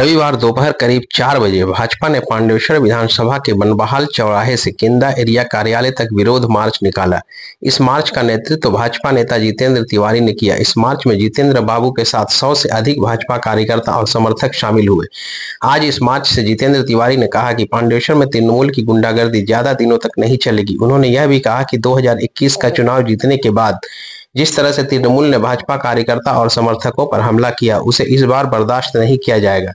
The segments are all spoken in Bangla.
रविवार दोपहर करीब 4 बजे भाजपा ने पांडेश्वर विधानसभा के बनबहाल चौराहे से केंदा एरिया कार्यालय तक विरोध मार्च निकाला। इस मार्च का नेतृत्व भाजपा नेता जितेंद्र तिवारी ने किया। इस मार्च में जितेंद्र बाबू के साथ 100 से अधिक भाजपा कार्यकर्ता और समर्थक शामिल हुए। आज इस मार्च से जितेंद्र तिवारी ने कहा कि पांडेश्वर में तृणमूल की गुंडागर्दी ज्यादा दिनों तक नहीं चलेगी। उन्होंने यह भी कहा कि 2021 का चुनाव जीतने के बाद जिस तरह से तृणमूल ने भाजपा कार्यकर्ता और समर्थकों पर हमला किया, उसे इस बार बर्दाश्त नहीं किया जाएगा।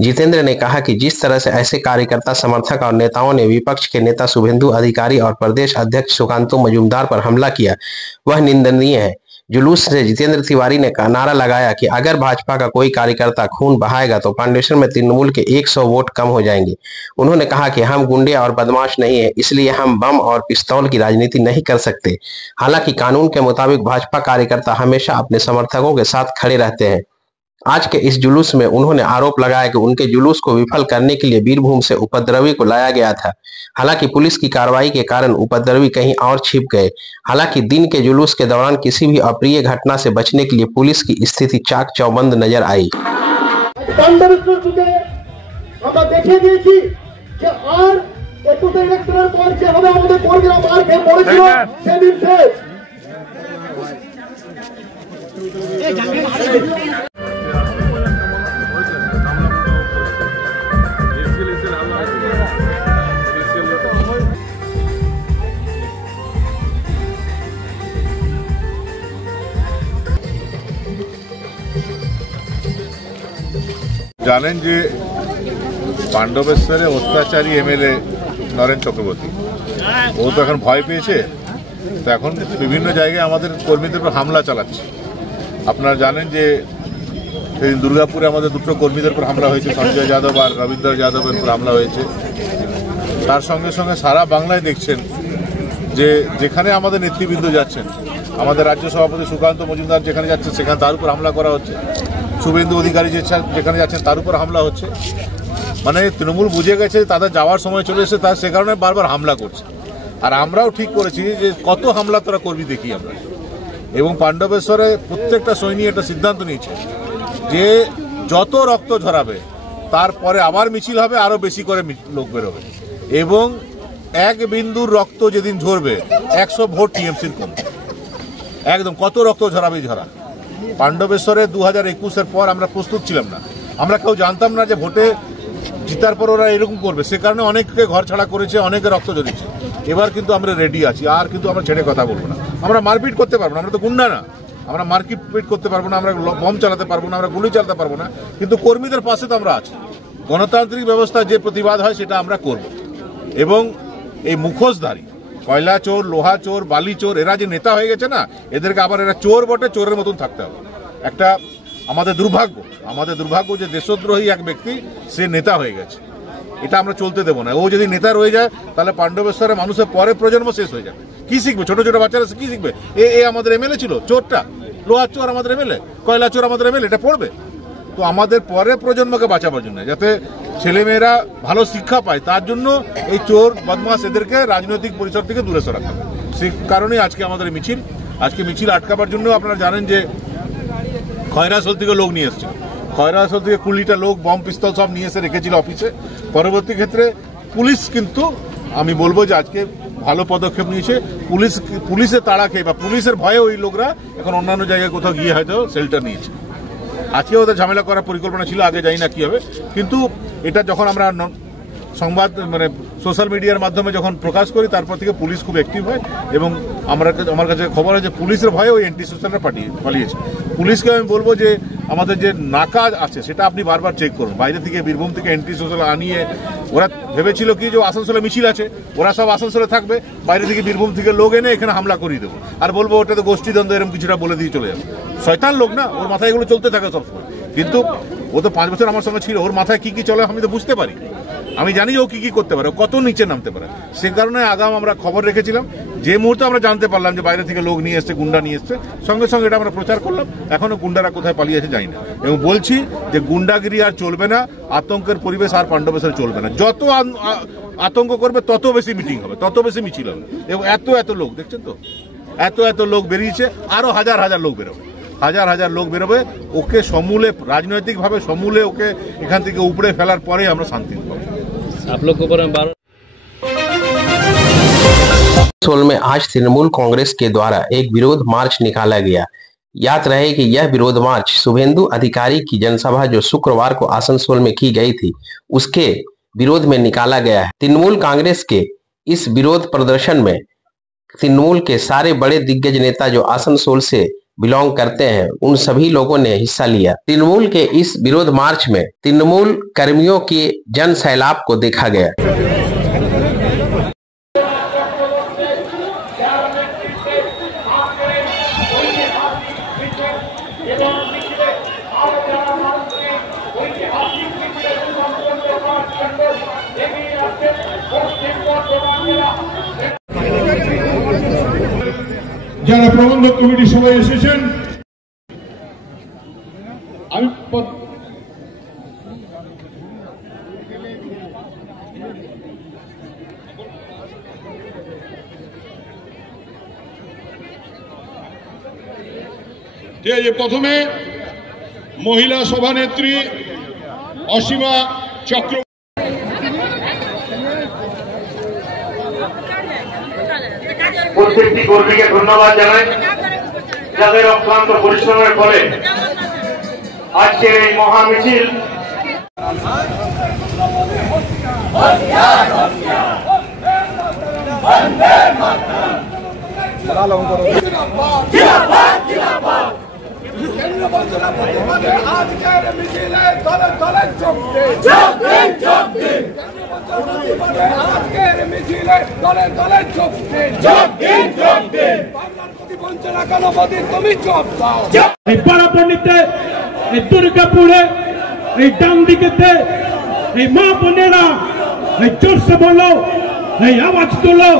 जितेंद्र ने कहा कि जिस तरह से ऐसे कार्यकर्ता, समर्थक और नेताओं ने विपक्ष के नेता शुभेंदु अधिकारी और प्रदेश अध्यक्ष सुकांतु मजूमदार पर हमला किया, वह निंदनीय है। जुलूस से जितेंद्र तिवारी ने नारा लगाया कि अगर भाजपा का कोई कार्यकर्ता खून बहाएगा तो पांडेश्वर में तृणमूल के 100 वोट कम हो जाएंगे। उन्होंने कहा कि हम गुंडे और बदमाश नहीं है, इसलिए हम बम और पिस्तौल की राजनीति नहीं कर सकते। हालांकि कानून के मुताबिक भाजपा कार्यकर्ता हमेशा अपने समर्थकों के साथ खड़े रहते हैं। आज के इस जुलूस में उन्होंने आरोप लगाया कि उनके जुलूस को विफल करने के लिए बीरभूम से उपद्रवी को लाया गया था। हालांकि पुलिस की कार्रवाई के कारण उपद्रवी कहीं और छिप गए। हालांकि दिन के जुलूस के दौरान किसी भी अप्रिय घटना से बचने के लिए पुलिस की स्थिति चाक चौबंद नजर आई। জানেন যে পাণ্ডবেশ্বরে অত্যাচারী এমএলএ নরেন চক্রবর্তী ও তো এখন ভয় পেয়েছে, তো এখন বিভিন্ন জায়গায় আমাদের কর্মীদের উপর হামলা চালাচ্ছে। আপনারা জানেন যে সেদিন দুর্গাপুরে আমাদের দুটো কর্মীদের উপর হামলা হয়েছে, সঞ্জয় যাদব আর রবীন্দ্র যাদবের উপর হামলা হয়েছে। তার সঙ্গে সঙ্গে সারা বাংলায় দেখছেন যে যেখানে আমাদের নেতৃবৃন্দ যাচ্ছেন, আমাদের রাজ্য সভাপতি সুকান্ত মজুমদার যেখানে যাচ্ছেন সেখানে তার উপর হামলা করা হচ্ছে, শুভেন্দু অধিকারী যেখানে যাচ্ছেন তার উপর হামলা হচ্ছে। মানে তৃণমূল বুঝে গেছে তাদের যাওয়ার সময় চলে এসেছে, তার সে কারণে বারবার হামলা করছে। আর আমরাও ঠিক করেছি যে কত হামলা তোরা করবি দেখি আমরা। এবং পাণ্ডবেশ্বরে প্রত্যেকটা সৈনিক একটা সিদ্ধান্ত নিয়েছে যে যত রক্ত ঝরাবে তারপরে আবার মিছিল হবে, আরো বেশি করে লোক বেরোবে। এবং এক বিন্দুর রক্ত যেদিন ঝরবে 100 ভোট টিএমসির কমবে। একদম কত রক্ত ঝরাবে ঝরা। পাণ্ডবেশ্বরে 2021-এর পর আমরা প্রস্তুত ছিলাম না। আমরা কেউ জানতাম না যে ভোটে জিতার পর ওরা এরকম করবে। সে কারণে অনেককে ঘর ছাড়া করেছে, অনেকে রক্ত ঝরিয়েছে। এবার কিন্তু আমরা রেডি আছি, আর কিন্তু আমরা ছেড়ে কথা বলবো না। আমরা মারপিট করতে পারবো না, আমরা তো গুন্ডা না। আমরা মারপিট করতে পারবো না, আমরা বম চালাতে পারবো না, আমরা গুলি চালাতে পারবো না, কিন্তু কর্মীদের পাশে তো আমরা আছি। গণতান্ত্রিক ব্যবস্থায় যে প্রতিবাদ হয় সেটা আমরা করব। এবং এই মুখোশধারী কয়লা চোর, লোহা চোর, বালি চোর, এরা যে নেতা হয়ে গেছে না, এদেরকে আবার এরা চোর বটে, চোরের মতন থাকতে হবে। একটা আমাদের দুর্ভাগ্য যে দেশদ্রোহী এক ব্যক্তি সে নেতা হয়ে গেছে। এটা আমরা চলতে দেবো না। ও যদি নেতা রয়ে যায় তাহলে পাণ্ডবেশ্বরে মানুষের পরে প্রজন্ম শেষ হয়ে যাবে। কি শিখবে? ছোট ছোট বাচ্চারা কি শিখবে? এ আমাদের এমএলএ ছিল, চোরটা, লোহার চোর আমাদের এমএলএ, কয়লা চোর আমাদের এমএলএ, এটা পড়বে। তো আমাদের পরে প্রজন্মকে বাঁচাবার জন্য, যাতে ছেলেমেয়েরা ভালো শিক্ষা পায়, তার জন্য এই চোর বদমাস এদেরকে রাজনৈতিক পরিসর থেকে দূরে সরাতে হবে। সেই কারণেই আজকে আমাদের মিছিল। আজকে মিছিল আটকাবার জন্য আপনারা জানেন যে খয়রাসোল থেকে লোক নিয়ে এসছে। খয়রাসোল থেকে 20টা লোক বম পিস্তল সব নিয়ে এসে রেখেছিল অফিসে। পরবর্তী ক্ষেত্রে পুলিশ কিন্তু আমি বলবো যে আজকে ভালো পদক্ষেপ নিয়েছে। পুলিশের তাড়া খেয়ে বা পুলিশের ভয়ে ওই লোকরা এখন অন্যান্য জায়গায় কোথাও গিয়ে হয়তো শেল্টার নিয়েছে। আজকে ওদের ঝামেলা করার পরিকল্পনা ছিল, আগে জানি না কি হবে। কিন্তু এটা যখন আমরা সংবাদ মানে সোশ্যাল মিডিয়ার মাধ্যমে যখন প্রকাশ করি, তারপর থেকে পুলিশ খুব অ্যাক্টিভ হয়। এবং আমার কাছে খবর আছে পুলিশের ভয়ে ওই অ্যান্টি সোশ্যালরা পালিয়েছে। পুলিশকে আমি বলবো যে আমাদের যে নাকা আছে সেটা আপনি বারবার চেক করুন। বাইরে থেকে বীরভূম থেকে অ্যান্টি সোশ্যাল আনিয়ে ওরা ভেবেছিল কি যে আসানসোলে মিছিল আছে, ওরা সব আসানসোলে থাকবে, বাইরে থেকে বীরভূম থেকে লোক এনে এখানে হামলা করিয়ে দেবো। আর বলবো ওটা তো গোষ্ঠীদ্বন্দ্ব, এরকম কিছুটা বলে দিয়ে চলে যাবে। শয়তান লোক না, ওর মাথায় এগুলো চলতে থাকে সবসময়। কিন্তু ও তো 5 বছর আমার সঙ্গে ছিল, ওর মাথায় কি কি চলে আমি তো বুঝতে পারি। আমি জানি ও কি কি করতে পারে, কত নিচে নামতে পারে। সে কারণে আগাম আমরা খবর রেখেছিলাম। যে মুহূর্তে আমরা জানতে পারলাম যে বাইরে থেকে লোক নিয়ে এসছে, গুন্ডা নিয়ে এসছে, সঙ্গে সঙ্গে এটা আমরা প্রচার করলাম। এখনো গুন্ডারা কোথায় পালিয়েছে জানি না। এবং বলছি যে গুন্ডাগিরি আর চলবে না, আতঙ্কের পরিবেশ আর পাণ্ডবেশ্বরে চলবে না। যত আতঙ্ক করবে তত বেশি মিটিং হবে, তত বেশি মিছিল হবে। এবং এত লোক দেখছেন তো, এত লোক বেরিয়েছে, আরো হাজার হাজার লোক বেরোবে। হাজার হাজার লোক বেরোবে, ওকে সমূলে রাজনৈতিকভাবে সমূলে ওকে এখান থেকে উপড়ে ফেলার পরেই আমরা শান্তি পাবো। आसनसोल में आज तृणमूल कांग्रेस के द्वारा एक विरोध मार्च निकाला गया। याद रहे कि यह विरोध मार्च शुभेंदु अधिकारी की जनसभा जो शुक्रवार को आसनसोल में की गई थी, उसके विरोध में निकाला गया है। तृणमूल कांग्रेस के इस विरोध प्रदर्शन में तृणमूल के सारे बड़े दिग्गज नेता जो आसनसोल से बिलोंग करते हैं, उन सभी लोगों ने हिस्सा लिया। तृणमूल के इस विरोध मार्च में तृणमूल कर्मियों के जन सैलाब को देखा गया। যারা প্রবন্ধক কমিটির সবাই এসেছেন, আমি প্রথমে মহিলা সভানেত্রী অসীমা চক্র প্রত্যেকটি কর্মীকে ধন্যবাদ জানাই, যাদের অক্লান্ত পরিশ্রমের ফলে আজকের এই মহামিছিল দুর্গাপুরে এই ডান দিকেতে এই মা বোনেরা এই জোরসে বলো, এই আওয়াজ তোলো,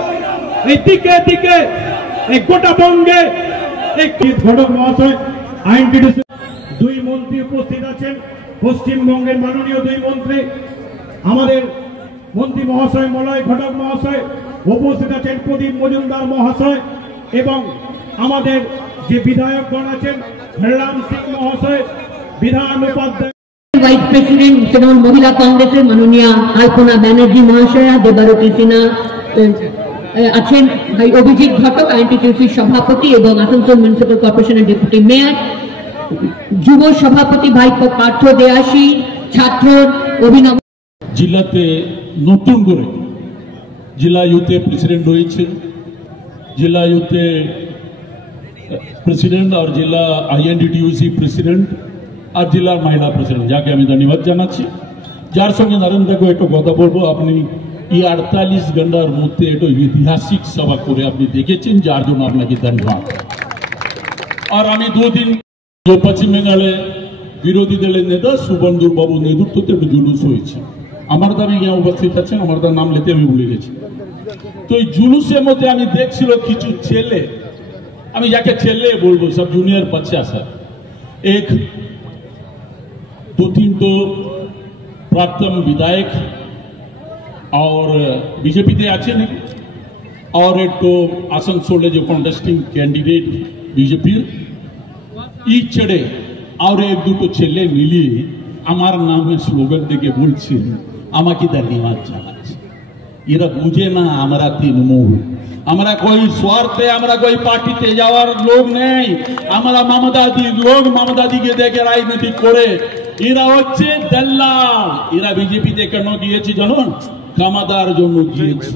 এই দিকে দিকে এই গোটা বঙ্গে এই ঘটক মহাশয় আইনটিডিসি দুই মন্ত্রী উপস্থিত আছেন। পশ্চিমবঙ্গের মাননীয় দুই মন্ত্রী আমাদের মন্ত্রী মহাশয় মলয় ঘটক মহাশয় উপস্থিত আছেন, প্রদীপ মজুমদার মহাশয় এবং আমাদের যে বিধায়কগণ আছেন হরিরাম সিং মহাশয়, বিধান উপাধ্যায়, वाइस प्रेसिडेंट तृणमूल महिला कांग्रेस माननीय अल्पना बनर्जी महाशया, देबारती सिन्हा আছেন, ভাই অভিজিৎ ঘটক আইনটিটিউসির সভাপতি এবং আসানসোল মিউনিসিপ্যাল কর্পোরেশনের ডেপুটি মেয়র, যুব সভাপতি ভাই পার্থ দেয়াসী, ছাত্র অভিনব। জেলাতে নতুন করে জেলা ইউথে প্রেসিডেন্ট হয়েছে, জেলা ইউথে প্রেসিডেন্ট আর জেলা আইএনটিটিউসি প্রেসিডেন্ট আর জেলার মহিলা প্রেসিডেন্ট, যাকে আমি ধন্যবাদ জানাচ্ছি। যার সঙ্গে নরেন্দ্রকে একটু কথা বলবো, আপনি এই 48 ঘন্টার মধ্যে একটা ঐতিহাসিক সভা করে আপনি দেখেছেন, যার জন্য আপনাকে ধন্যবাদ। আর আমি দুদিন পশ্চিম বেঙ্গলে বিরোধী দলের নেতা শুভেন্দু বাবুর নেতৃত্বে একটা জুলুস হয়েছে, আমার দাবি গিয়ে উপস্থিত আছেন, আমার তার নাম লেতে আমি ভুলে গেছি। তো এই জুলুসের মধ্যে আমি দেখছিল কিছু ছেলে, আমি যাকে ছেলে বলবো, সব জুনিयर बच्चा सर, एक 2-3 तो प्राक्तन विधायक और बीजेपी ते अच्छे नहीं, और एक तो आसनसोले जो कॉन्टेस्टिंग कैंडिडेट बीजेपी ई चढ़े और एक दुटो छेले मिलिए আমার নামে স্লোগান দিকে বলছেন আমাকে ধন্যবাদ জানাচ্ছি। এরা বুঝে না আমরা তৃণমূল, আমরা कोई स्वार्थ है, আমরা कोई পার্টিতে যাওয়ার লোক নেই, আমরা মমতাদির লোক, মমতাদিকে দেখে রাজনীতি করে। এরা হচ্ছে দল্লাল, এরা বিজেপিতে কেন গিয়েছে জানুন? কামাদার জন্য গিয়েছে।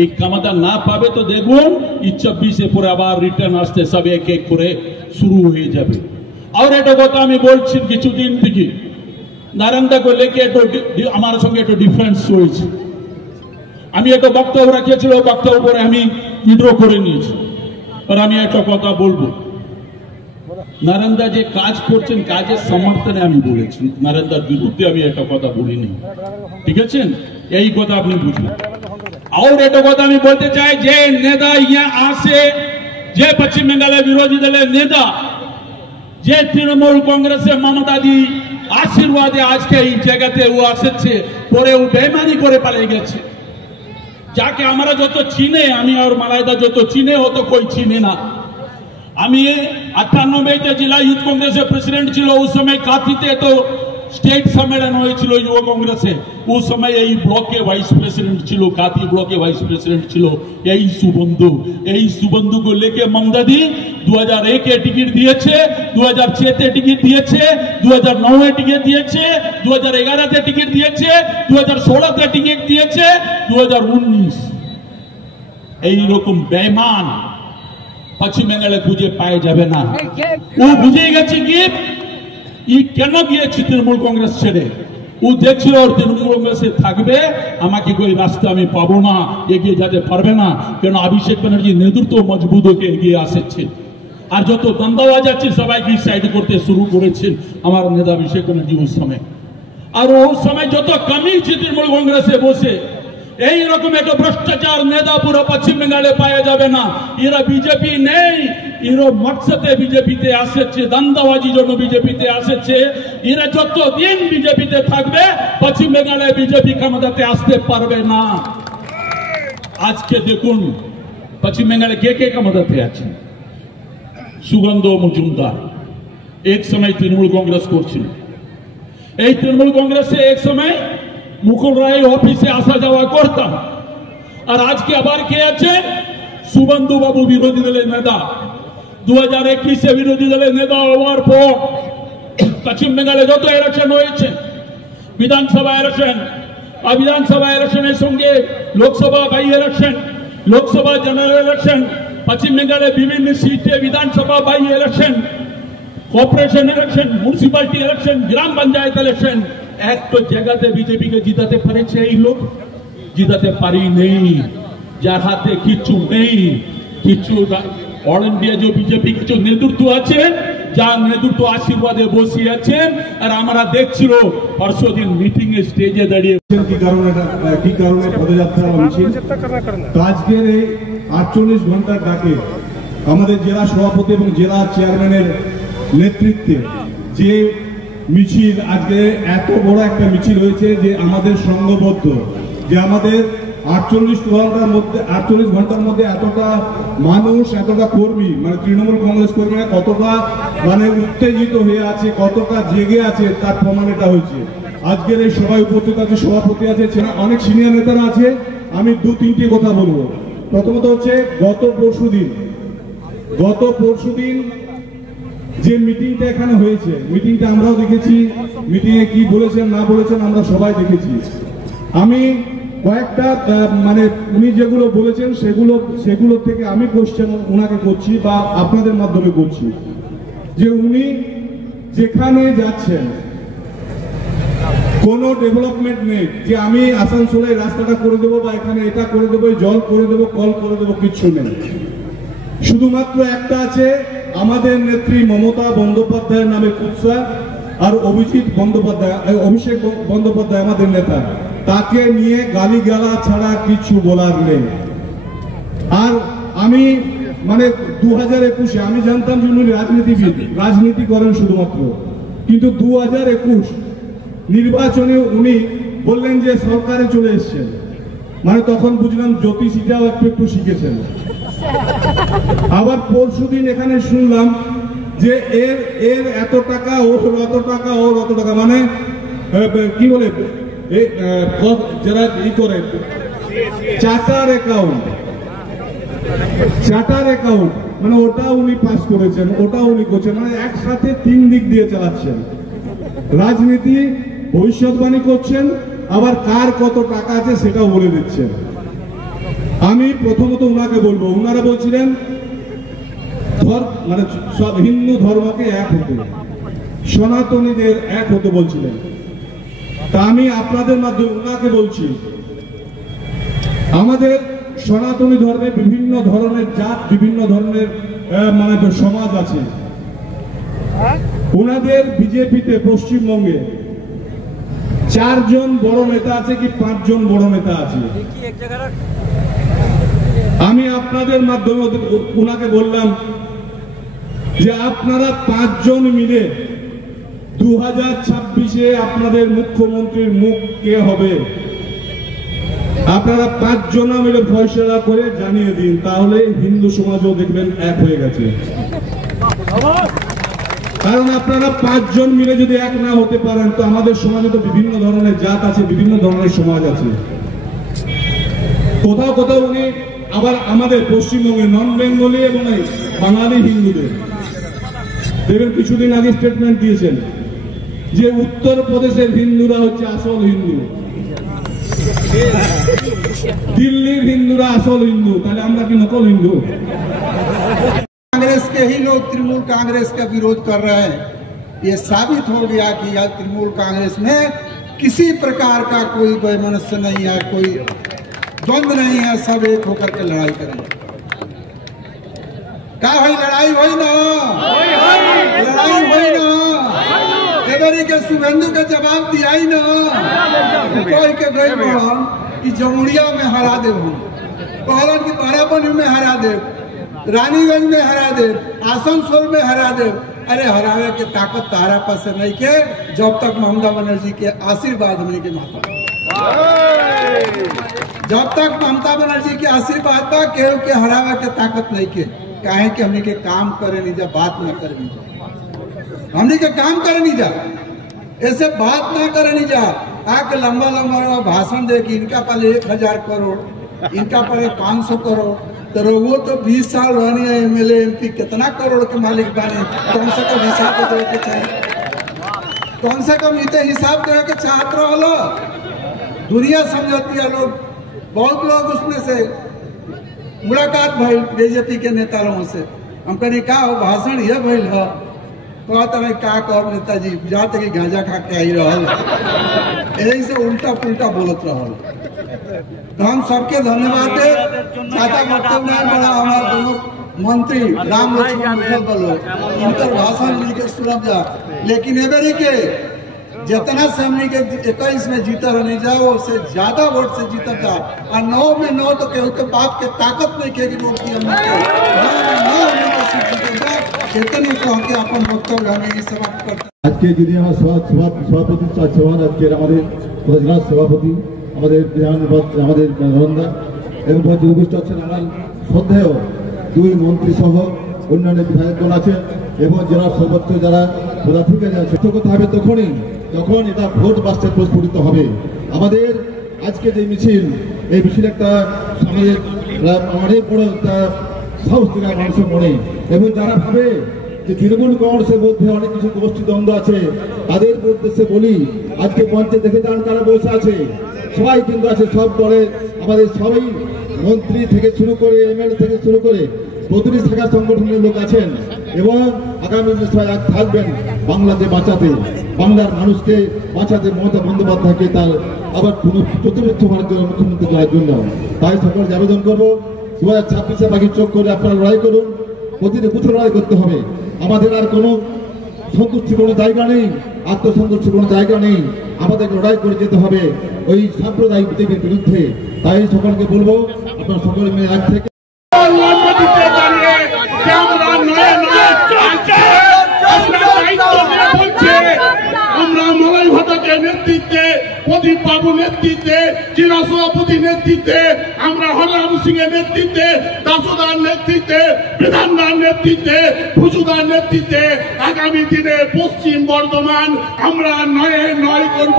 এই কামাদা না পাবে তো দেখুন এই 26 পরে আবার রিটার্ন আসতে সব এক এক করে শুরু হয়ে যাবে। আর একটা কথা আমি বলছি, কিছুদিন থেকে নারায়ণদাকে লেকে একটু আমার সঙ্গে একটু ডিফারেন্স হয়েছে। আমি একটা বক্তব্য রাখিয়েছিল, বক্তব্য পরে আমি উইথড্র করে নিয়েছি। আর আমি একটা কথা বলবো, নারায়ণদা যে কাজ করছেন কাজের সমর্থনে আমি বলেছি, নারায়ণদার বিরুদ্ধে আমি একটা কথা বলিনি, ঠিক আছে? এই কথা আপনি বুঝবেন। আর একটা কথা আমি বলতে চাই, যে নেতা ইয়া আসে, যে পশ্চিম বেঙ্গলের বিরোধী দলের নেতা, যে তৃণমূল কংগ্রেসের মমতাদি আশীর্বাদে আজকে এই জায়গাতে ও আসছে, পরে ও বেমানি করে পালিয়ে গেছে। যাকে আমরা যত চিনে, আমি আর মালাইদা যত চিনে, ও তো কই চিনে না। আমি 98-তে জেলা ইউথ কংগ্রেসের প্রেসিডেন্ট ছিল। उस समय काथीते तो स्टेट सम्मेलन হয়েছিল যুব কংগ্রেসে। उस समय এই ব্লকে ভাইস প্রেসিডেন্ট ছিল, কাথি ব্লকে ভাইস প্রেসিডেন্ট ছিল এই সুবন্ধু को लेके ममता दी 2001 এ টিকিট দিয়েছে, 2006 তে টিকিট দিয়েছে, 2009 এ টিকিট দিয়েছে, 2011 তে টিকিট দিয়েছে, 2016 তে টিকিট দিয়েছে, 2019 এই রকম বেঈমান পশ্চিম বাংলায় খুঁজে পাওয়া যাবে না। ও বুঝে গেছে কি কেন গিয়েছে তৃণমূল কংগ্রেস ছেড়ে। ও দেখছিল তৃণমূল কংগ্রেসে থাকবে, আমাকে কোই রাস্তা আমি পাবো না, এগিয়ে যেতে পারবে না, কেন অভিষেক ব্যানার্জি নেতৃত্ব মজবুত হয়ে এগিয়ে আসছে। আর যত দ্বন্দ্ববাজ আছে সবাইকে সাইড করতে শুরু করেছেন আমার নেতা অভিষেক ব্যানার্জি ওই সময়। আর ওই সময় যত কমই ছিল তৃণমূল কংগ্রেসে বসে এই রকম একটা ভ্রষ্টাচার নেতা পুরো পশ্চিম বাংলায় পাওয়া যাবে না। এরা বিজেপি নেই, এরা মকসদে বিজেপিতে আসছে, দ্বন্দ্ববাজির জন্য বিজেপিতে আসছে। এরা যতদিন বিজেপিতে থাকবে পশ্চিম বাংলায় বিজেপি ক্ষমতাতে আসতে পারবে না। আজকে দেখুন পশ্চিম বাংলায় কে কে ক্ষমতাতে আছে। সুগন্ধ মজুমদার এক সময় তৃণমূল কংগ্রেস করছিল। এই তৃণমূল কংগ্রেসে এক সময় মুকুল রায় অফিসে আসা যাওয়া করতাম। আর আজকে আবার কে আছে? সুবন্ধু বাবু বিরোধী দলের নেতা। 2021 বিরোধী দলের নেতা হওয়ার পর পশ্চিম বাংলায় যত ইলেকশন হয়েছে, বিধানসভা ইলেকশন আর বিধানসভা ইলেকশনের সঙ্গে Lok Sabha by election, Lok Sabha general election, পশ্চিম বাংলায় বিভিন্ন সিটে বিধানসভা by election, corporation election, municipality election, গ্রাম পঞ্চায়েত ইলেকশন, একটা জায়গাতে বিজেপিকে জিতাতে পারেছে এই লোক? জিতাতে পারি নেই। যার হাতে কিছু নেই, কিছু অল ইন্ডিয়া যে বিজেপি কিছু নেতৃত্ব আছে, যার নেতৃত্ব আশীর্বাদে বসে আছেন। আর আমরা দেখছিল পরশুদিন মিটিং এ স্টেজে দাঁড়িয়ে কি কারণে পদযাত্রা মিছিল। আজকের এই 48 ঘন্টার ডাকে আমাদের জেলা সভাপতি এবং জেলা চেয়ারম্যানের নেতৃত্বে যে মিছিল, আজকে এত বড় একটা মিছিল হয়েছে যে আমাদের সংঘবদ্ধ, যে আমাদের 48 ঘন্টার মধ্যে এতটা মানুষ, এতটা কর্মী, মানে তৃণমূল কংগ্রেস কর্মীরা কতটা মানে উত্তেজিত হয়ে আছে, কতটা জেগে আছে তার প্রমাণ এটা হয়েছে। আজকের এই সভায় উপস্থিত আছে, সভাপতি আছে, অনেক সিনিয়র নেতারা আছে। আমি 2-3টি কথা বলবো। প্রথমত হচ্ছে গত পরশুদিন যে মিটিংটা এখানে হয়েছে, মিটিংটা আমরাও দেখেছি। মিটিংয়ে কি বলেছেন না বলেছেন আমরা সবাই দেখেছি। আমি কয়েকটা মানে উনি যেগুলো বলেছেন সেগুলো থেকে আমি কোশ্চেন ওনাকে করছি বা আপনাদের মাধ্যমে করছি, যে উনি যেখানে যাচ্ছেন কোনো ডেভেলপমেন্ট নেই, যে আমি আসানসোলে রাস্তাটা করে দেবো বা এখানে এটা করে দেবো, জল করে দেবো, কল করে দেবো, কিচ্ছু নেই। শুধুমাত্র একটা আছে, আমাদের নেত্রী মমতা বন্দ্যোপাধ্যায়ের নামে কুৎসা, আর অভিষেক বন্দ্যোপাধ্যায় আমাদের নেতা, তাকে নিয়ে গালিগালা ছাড়া কিছু বলার নেই। আর আমি মানে 2021 আমি জানতাম যে উনি রাজনীতি করেন শুধুমাত্র, কিন্তু 2021 নির্বাচনে উনি বললেন যে সরকারে চলে এসছেন, মানে তখন বুঝলাম জ্যোতিষীটাও একটু শিখেছেন। আবার পরশুদিন এখানে শুনলাম যে এর এত টাকা, ওর অত টাকা, ওর অত টাকা, মানে কি বলে যারা ই করে চার্টার অ্যাকাউন্ট, মানে ওটা উনি পাস করেছেন, ওটা উনি করছেন, মানে একসাথে 3 দিক দিয়ে চালাচ্ছেন রাজনীতি। ভবিষ্যৎবাণী করছেন, আবার কার কত টাকা আছে সেটাও বলে দিচ্ছেন। আমি প্রথমত ওনাকে বলবো, ওনারা বলছিলেন মানে সব হিন্দু ধর্মকে এক হতে, সনাতনীদের এক হতে বলছিলেন। তা আমি আপনাদের মাধ্যমে ওনাকে বলছি, আমাদের সনাতনী ধর্মে বিভিন্ন ধরনের জাত, বিভিন্ন ধরনের মানে সমাজ আছে। ওনাদের বিজেপিতে পশ্চিমবঙ্গে 4 জন বড় নেতা আছে কি 5 জন বড় নেতা আছে। আমি আপনাদের মাধ্যমে ওনাকে বললাম যে আপনারা 5 জন মিলে 2026-এ আপনাদের মুখ্যমন্ত্রীর মুখ কে হবে, আপনারা 5 জন মিলে ফয়সালা করে জানিয়ে দিন, তাহলে হিন্দু সমাজও দেখবেন এক হয়ে গেছে। কারণ আপনারা 5 জন মিলে যদি এক না হতে পারেন তো আমাদের সমাজে তো বিভিন্ন ধরনের জাত আছে, বিভিন্ন ধরনের সমাজ আছে। কোথাও কোথাও উনি আবার আমাদের পশ্চিমবঙ্গে নন বেঙ্গলি এবং বাঙালি হিন্দুদের দেখবেন কিছুদিন আগে স্টেটমেন্ট দিয়েছেন যে উত্তরপ্রদেশের হিন্দুরা হচ্ছে আসল হিন্দু, दिल्ली हिंदूरा असल हिंदू, ताले हमरा की नकल हिंदू। कांग्रेस के ही लोग तृणमूल कांग्रेस का विरोध कर रहे हैं। ये साबित हो गया कि यह तृणमूल कांग्रेस में किसी प्रकार का कोई वैमनस्य नहीं है, कोई द्वंद्व नहीं है, सब एक होकर के लड़ाई करेंगे। क्या हुई लड़ाई हुई ना, लड़ाई हुई ना, एवरी के शुभेंदु के जवाब दिया ही ना, कोई के गई बोलन कि जमुड़िया में हरा दे, बोलन कि बड़ापनी में हरा दे, रानीगंज में हरा दे, आसनसोल में हरा दे। अरे हरावे के ताकत तारा पास नहीं के जब तक ममता बनर्जी के आशीर्वाद नहीं के माता, जब तक ममता बनर्जी के आशीर्वाद बा केहू के हरावे के ताकत नहीं के। काहे कि हमने के काम करे नहीं जा, बात न करे नहीं जा, हमने के काम करे नहीं जा, ऐसे बात ना करे नहीं जा। आके लंबा लंबा भाषण दे कि इनका पहले 1000 करोड़, इनका पहले 500 करोड़, तो वो तो 20 साल रहनी है एमएलए एमपी, कितना करोड़ के मालिक बने, कम से कम हिसाब दे के चाहिए, कम से कम इतने हिसाब दे के चाहत रहो। दुनिया समझती है, लोग बहुत लोग उसमें से मुलाकात भाई बीजेपी के नेता लोगों से, हम कहीं का हो भाषण यह भइल है, कहता है का कहो नेताजी जाते कि गांजा खा के आई रहल, यही से उल्टा पुल्टा बोलत रहल। तो हम सबके धन्यवाद दे, ज्यादा वक्तव्य नहीं बड़ा, हमारे दोनों मंत्री राम लक्ष्मण मिठल बोलो इनकर भाषण मिलकर सुनब जा, लेकिन एवरी के जितना से हमने के 21 में जीता रहने जाओ उससे ज्यादा वोट से जीता था, और 9 में 9 तो केहू के बाप के ताकत नहीं के वोट की हमने इतनी कह के अपन वक्तव्य हमें ये समाप्त करते। आज के যিনি আমার সভাপতি সভান আজকের আমাদের জেলা সভাপতি আমাদের আমাদের নন্দা এবং উপস্থিত আছেন আমার শ্রদ্ধেয় 2 মন্ত্রী সহ অন্যান্য বিধায়কগণ আছেন এবং জেলার সর্বোচ্চ যারা পদাধিকারী আছে। কথা হবে তখনই যখন এটা ভোট বাক্সে প্রস্ফুটিত হবে। আমাদের আজকে যে মিছিল, এই মিছিল একটা সমাজের অনেক বড় একটা সাহস থেকে মানুষের মনে, এবং যারা ভাবে যে তৃণমূল কংগ্রেসের মধ্যে অনেক কিছু গোষ্ঠী দ্বন্দ্ব আছে, তাদের উদ্দেশ্যে বলি আজকে মঞ্চে দেখে যান কারা বসে আছে, সবাই কিন্তু আছে সব দলের, আমাদের সবাই মন্ত্রী থেকে শুরু করে এমএলএ থেকে শুরু করে প্রতিটি শাখা সংগঠনের লোক আছেন এবং আগামী সবাই থাকবেন বাংলাকে বাঁচাতে, বাংলার মানুষকে বাঁচাতে, মমতা বন্দ্যোপাধ্যায়কে তার আবার চতুর্থবারের জন্য মুখ্যমন্ত্রী করার জন্য। তাই সকলকে আবেদন করবো 2026-এ বাকি চোখ করে আপনারা লড়াই করুন, প্রতিটি বুথে লড়াই করতে হবে। আমাদের আর কোনো সন্তুষ্টি কোনো জায়গা নেই, আত্মসন্তুষ্টি কোনো জায়গা নেই, আমাদের লড়াই করে যেতে হবে ওই সাম্প্রদায়িক বিজেপির বিরুদ্ধে। তাই সকলকে বলবো আপনারা সকলে মিলে এক থেকে নেতৃত্বে, প্রদীপ বাবু নেতৃত্বে, জেলা সভাপতি নেতৃত্বে, আমরা হররাম সিং এর নেতৃত্বে, দাসুদার নেতৃত্বে, বিধানদার নেতৃত্বে, ভুজুদার নেতৃত্বে আগামী দিনে পশ্চিম বর্ধমান আমরা 9 করব।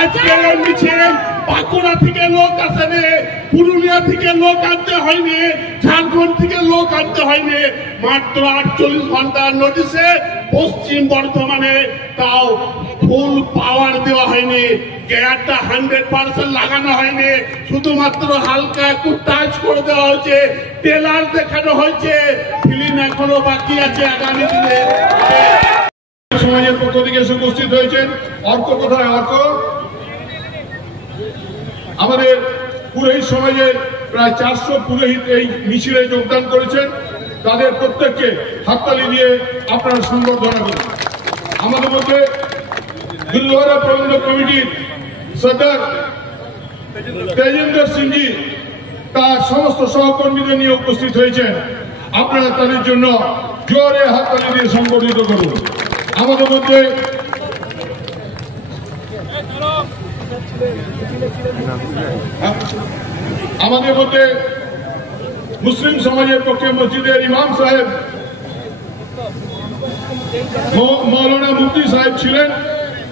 আজকের মিছিল বাঁকুড়া থেকে লোক আসেনি, পুরুলিয়া থেকে লোক আনতে হয়নি, ঝাড়খণ্ড থেকে লোক আনতে হয়নি, মাত্র 48 ঘন্টার নোটিশে পশ্চিম বর্ধমানে তাও ফুল পাওয়ার দেওয়া হয়নি, গিয়ারটা 100% লাগানো হয়নি, শুধুমাত্র হালকা একটু টাচ করে দেওয়া হয়েছে, টেলার দেখানো হয়েছে, ফিল্ম এখনো বাকি আছে। আগামী দিনে সমাজের পক্ষ থেকে এসে উপস্থিত হয়েছেন। অর্ক কোথায়? অর্ক আমাদের পুরোহিত সমাজের প্রায় 400 পুরোহিত এই মিছিলে যোগদান করেছেন, তাদের প্রত্যেককে হাততালি দিয়ে আপনারা সম্বর্ধনা করুন। আমাদের মধ্যে দিল্লহরা প্রবন্ধ কমিটির সদর তেজেন্দ্র সিংজি তার সমস্ত সহকর্মীদের নিয়ে উপস্থিত হয়েছেন, আপনারা তাদের জন্য জোরে হাততালি দিয়ে সম্বর্ধিত করুন। আমাদের মধ্যে আমাদের মধ্যে মুসলিম সমাজের পক্ষে মসজিদের ইমাম সাহেব মৌলানা মুফতি সাহেব ছিলেন।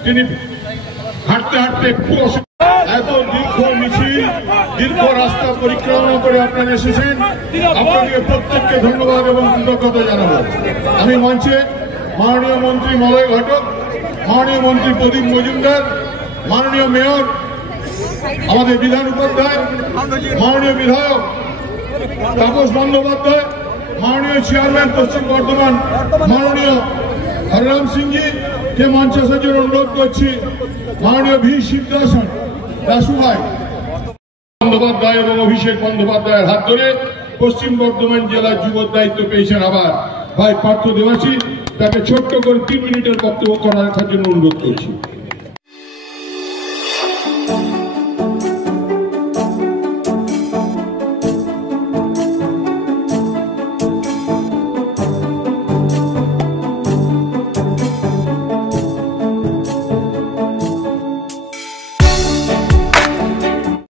তিনি হাঁটতে হাঁটতে একটু এত দীর্ঘ মিছিল দীর্ঘ রাস্তা পরিক্রমা করে আপনারা এসেছেন, আপনাদের প্রত্যেককে ধন্যবাদ এবং কৃতজ্ঞতা জানাবো। আমি মঞ্চে মাননীয় মন্ত্রী মলয় ঘটক, মাননীয় মন্ত্রী প্রদীপ মজুমদার, মাননীয় মেয়র আমাদের বিধান উপাধ্যায়, মাননীয় বিধায়ক তাপস বন্দ্যোপাধ্যায়, মাননীয় চেয়ারম্যান পশ্চিম বর্ধমান মাননীয় হররাম সিংজি কে মঞ্চে আসার জন্য অনুরোধ করছি। মাননীয় ভি শিবদাসন দাসু ভাই বন্দ্যোপাধ্যায় এবং অভিষেক বন্দ্যোপাধ্যায়ের হাত ধরে পশ্চিম বর্ধমান জেলার যুব দায়িত্ব পেয়েছেন আবার ভাই পার্থ দেবাসী। তাকে ছোট্ট করে 3 মিনিটের বক্তব্য করার জন্য অনুরোধ করছি।